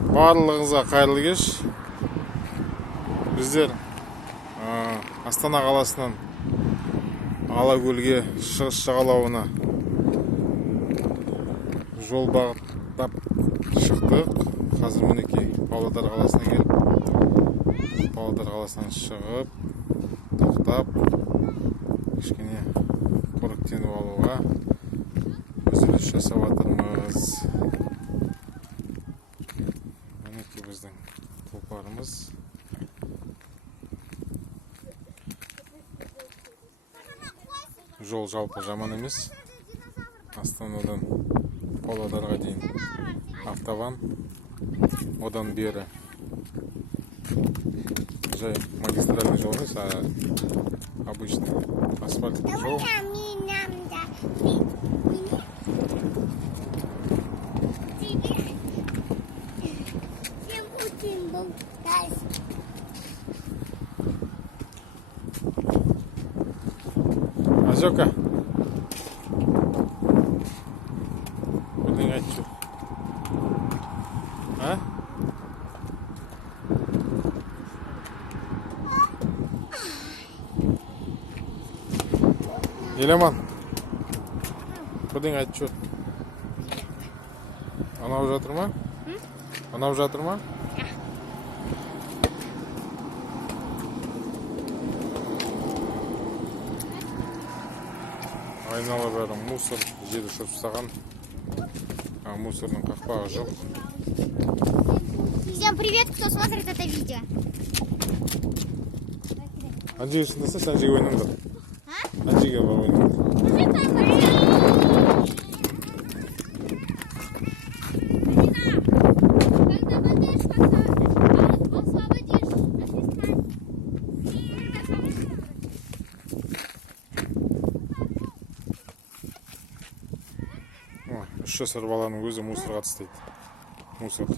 Барлығыңызға қайырлы кеш. Біздер Астана қаласынан Алакөлге шығыс жағалауына жол бағыттап шықтық. Қазір мінекей Павлодар қаласынан келіп, Павлодар қаласынан шығып, тоқтап, кішкене қоректеніп алуға үзіліс жасап жатырмыз. Мінекей біздің тұлпарымыз. Жол жалпы жаман емес. Астанадан Павлодарға дейін автобан, одан бері жай магистральный жол емес, а обычный асфальтный жол. Азёка, бірдеңе айтшы. А? Еламан, бірдеңе айтшы. Анау жатыр ма? Анау жатыр ма? Айнала бәрі мусор жеді шұрыстаған, мусорның қақпағы жоқ. Всем привет, кто смотрит это видео. Анжиге сындаса, сен Анжиге ойнаңдар. Анжиге бар ойнаңдар. Үш жасар баланың өзі мусорға тастайды. Мусор.